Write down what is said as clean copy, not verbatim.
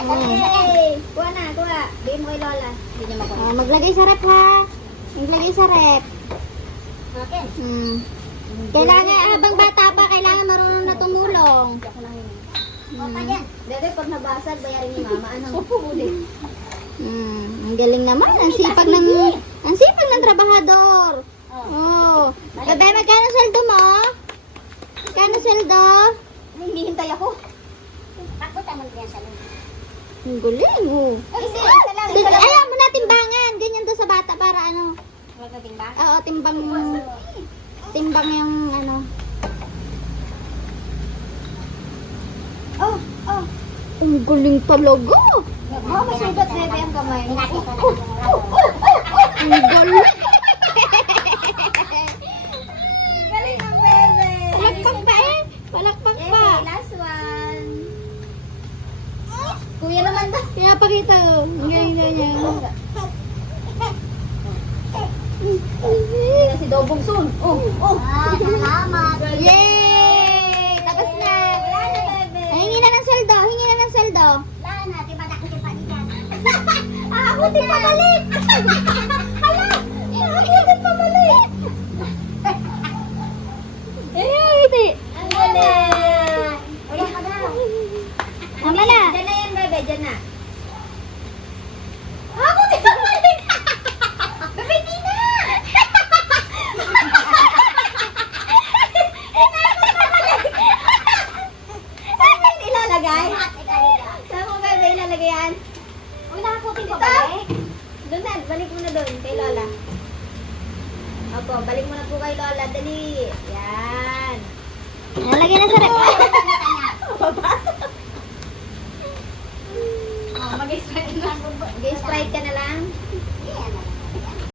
Kuha na, kuha. Bigyan mo kay Lola. Hindi niya makuha. Maglagay sa rep ha. Maglagay sa rep. Okay. Kailangan, habang bata pa, kailangan marunong na tumulong. Dede, pag nabasag, bayarin ni Mama. Ano? Ulit. Ang galing naman. Ang sipag ng trabahador. Oh. Bebe, magkano sweldo mo? Magkano sweldo? Hinihintay ako. Ako tamang yan sa loob. Ang galing, oh. Ay, hindi. Isa lang. Ayaw mo na timbangan. Ganyan to sa bata para ano. Magkatimbang? Oo, timbang yung ano. Oh, oh. Ang galing talaga. Oh, masugat, bebe, ang kamay. Ang galing. Galing ng bebe. Palakpak pa eh. Palakpak pa. Okay, last one. Kuya naman daw. Pinapakita ko. Ang galing niya. Yan si Dobong Sun. Oh, oh. Salamat. Yay! Tapos na. Wala na, bebe. Hingi na ng sweldo. Hingi na ng sweldo. Wala na, tiba na kita pa diyan. Ako din pabalik. Hala. Ako din pabalik. Hindi. Ang galing. Wala ka daw. Tama na. Diyan na yan, bebe. Diyan na. Ako din pabalik. Bebe, di na. Saan mo yun ilalagay? Saan mo, bebe, ilalagay yan? Huwag na ako din Dito? pabalik. Doon na, balik mo na doon kay Lola. Opo, balik mo na po kay Lola. Dali. Yan. Nalagay na sa rep. Oh, mag-explain na. Okay, Sprite ka na lang.